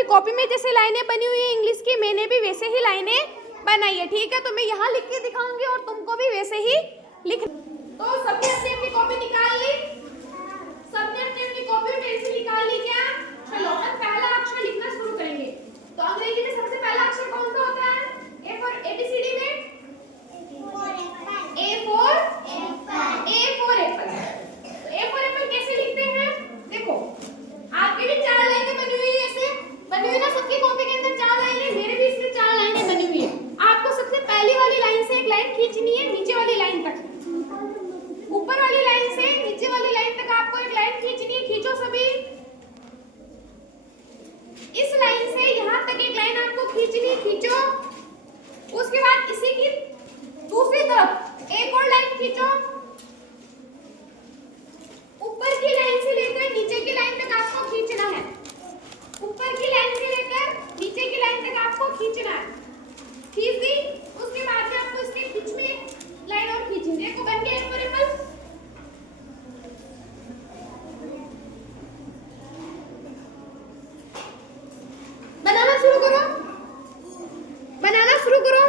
तुम्हारी कॉपी में जैसे लाइनें बनी हुई है इंग्लिश की, मैंने भी वैसे ही लाइनें बनाई है, ठीक है। तो मैं यहाँ लिख के दिखाऊंगी और तुमको भी वैसे ही लिख। तो सबने अपनी अपनी कॉपी निकाल ली, सबने अपनी अपनी कॉपी और पेंसिल निकाल ली क्या? चलो अब पहला अक्षर लिखना शुरू करेंगे। तो अंग्रेजी में सबसे पहला अक्षर कौन सा होता है? ए फॉर एबीसीडी में ए फॉर एप्पल। तो ए फॉर एप्पल कैसे लिखते हैं? देखो आपके भी 4 लाइनें बनी हुई है, ऐसे बनी हुई ना सबकी कॉपी के अंदर 4 लाइनें, मेरे भी इसमें 4 लाइनें बनी हुई है। आपको सबसे पहली वाली लाइन से एक लाइन खींचनी है नीचे वाली लाइन तक, ऊपर वाली लाइन से नीचे वाली लाइन तक आपको एक लाइन खींचनी है। खींचो सभी, इस लाइन से यहाँ तक एक लाइन आपको खींचनी, खींचो। उसके बाद इसी की दूसरी तरफ एक और लाइन खींचो, ऊपर की लाइन से लेकर नीचे की लाइन तक आपको खींचना है, ऊपर की लाइन से लेकर नीचे की लाइन तक आपको खींचना है। खींच दी, उसके बाद में आपको इसके बीच में लाइन और खींचनी। देखो बन गया ए फॉर एप्पल। बनाना शुरू करो, बनाना शुरू करो।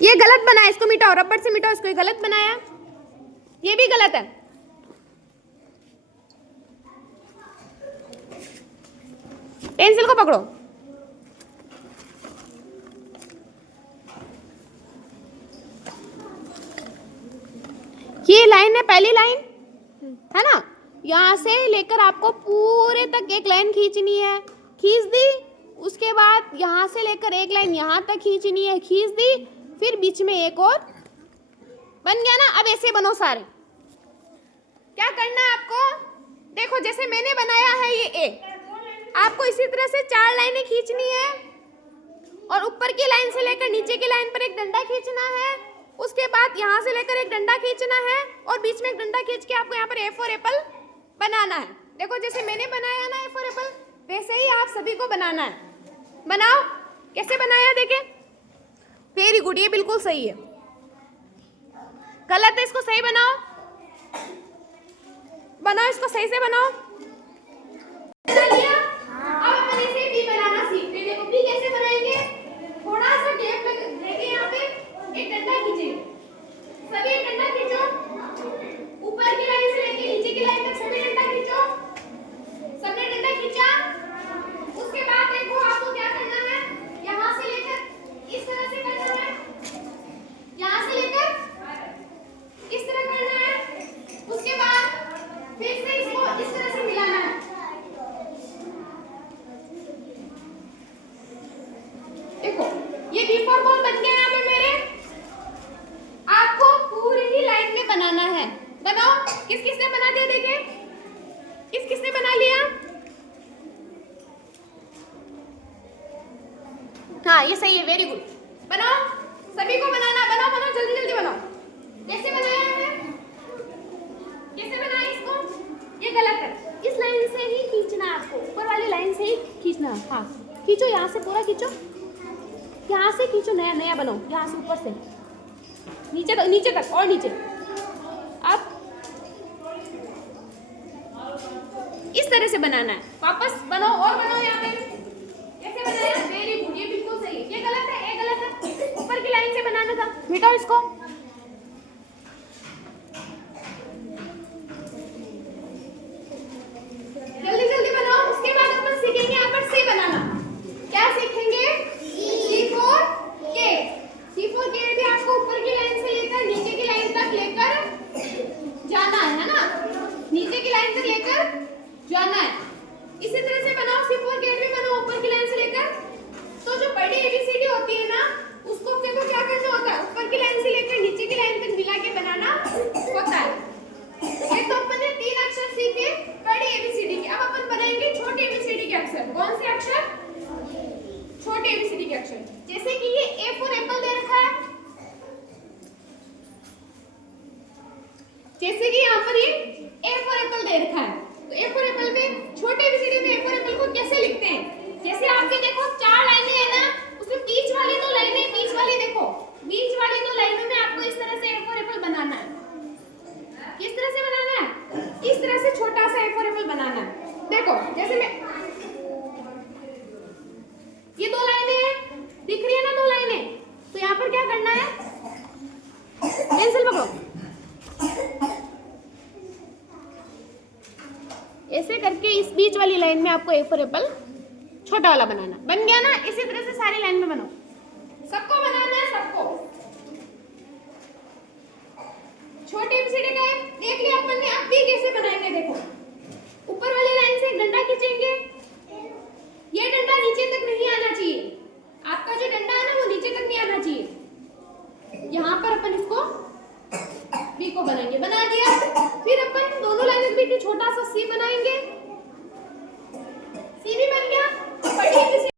ये गलत बना है, इसको मिटाओ, रबड़ से मिटाओ इसको, ये गलत बनाया, ये भी गलत है। पेंसिल को पकड़ो, ये लाइन है, पहली लाइन है ना, यहाँ से लेकर आपको पूरे तक एक लाइन खींचनी है। खींच दी, उसके बाद यहाँ से लेकर एक लाइन यहाँ तक खींचनी है, खींच दी, फिर बीच में एक और। बन गया ना? अब ऐसे बनो सारे। क्या करना है आपको? देखो जैसे मैंने बनाया है ये ए, आपको इसी तरह से 4 लाइनें खींचनी है और ऊपर की लाइन से लेकर नीचे की लाइन पर एक डंडा खींचना है। उसके बाद यहाँ से लेकर एक डंडा खींचना है और बीच में एक डंडा खींच के आपको यहाँ पर ए फॉर एप्पल बनाना है। देखो जैसे मैंने बनाया ना ए फॉर एप्पल, वैसे ही आप सभी को बनाना है। बनाओ, कैसे बनाया देखें। वेरी गुड, ये बिल्कुल सही है। गलत है, इसको सही बनाओ, बनाओ इसको सही से बनाओ। बना लिया? अब अपन इसे बी बनाना सीखते हैं। देखो बी कैसे बनाएंगे? थोड़ा सा गैप लेके यहाँ पे एक डंडा खींचेंगे, सभी एक डंडा खींचो, ऊपर की लाइन से लेके नीचे की लाइन तक सभी डंडा खींचो। सबने डंडा खींचा, उसके बाद देखो आपको क्या करना है, यहाँ से लेकर इस तरह से करना है, यहाँ से लेकर इस तरह करना है, उसके बाद फिर से इसको इस तरह से मिलाना है। देखो ये बी फॉर बॉल बन गया यहाँ पे मेरे। आपको पूरी ही लाइन में बनाना है। बनाओ, किस किसने बना दिया देखे, किस किसने बना लिया? हाँ ये सही है, वेरी गुड। बनाओ, सभी को बनाना, बनाओ बनाओ जल्दी जल्दी बनाओ। कैसे बनाया है, कैसे बनाया इसको? ये गलत है, इस लाइन से ही खींचना आपको, ऊपर वाली लाइन से ही खींचना। हाँ खींचो, यहाँ से पूरा खींचो, यहाँ से खींचो, नया नया बनाओ, यहाँ से ऊपर से नीचे तक, नीचे तक और नीचे। अब इस तरह से बनाना है, वापस बनाओ और बनाओ। यहाँ पे कैसे बनाया? वेरी गुड, ये बिल्कुल सही है। ये गलत है, ये गलत है, ऊपर की लाइन से बनाना था। मिटाओ इसको। जल्दी जल्दी बनाओ। उसके बाद अपन सीखेंगे यहाँ पर सी बनाना। क्या सीखेंगे? C for cat. C for cat भी आपको ऊपर की लाइन से लेकर नीचे की लाइन तक लेकर जाना है ना, नीचे की लाइन तक लेकर जाना है। इसी तरह से बनाओ, सी फॉर केट भी बनाओ ऊपर की लाइन से लेकर। तो जो बड़ी एबीसीडी होती है ना, उसको देखो क्या करना होता है, ऊपर की लाइन से लेकर नीचे की लाइन तक मिला के बनाना होता है। ये तो अपन ने 3 अक्षर सीखे बड़ी एबीसीडी के। अब अपन बनाएंगे छोटे एबीसीडी के अक्षर। कौन से अक्षर? छोटे एबीसीडी के अक्षर। जैसे कि ये ए फॉर एप्पल दे रखा है, जैसे कि यहाँ पर ये ए फॉर एप्पल दे रखा है, तो ए फॉर एप्पल में छोटे एबीसीडी में ए फॉर एप्पल को कैसे लिखते हैं? जैसे आपके देखो 4 लाइनें है ना, उसमें बीच वाली 2 लाइनें, बीच वाली देखो, बीच वाली 2 लाइनों में आपको इस तरह से ए फॉर एप्पल बनाना है। किस तरह से बनाना है? इस तरह से छोटा सा ए फॉर एप्पल बनाना है। देखो जैसे मैं के इस बीच वाली लाइन में आपको ए फॉर एप्पल छोटा वाला बनाना। बन गया ना? इसी तरह से सारी लाइन में बनाओ, सबको बनाना है, सबको। छोटे एबीसीडी का देख लिया अपन ने, अब भी कैसे बनाएंगे देखो। ऊपर वाली लाइन से एक डंडा खींचेंगे, ये डंडा नीचे तक नहीं आना चाहिए, आपका जो डंडा है ना वो नीचे तक नहीं आना चाहिए। यहाँ पर अपन इसको बी को बनाएंगे, बना दिया।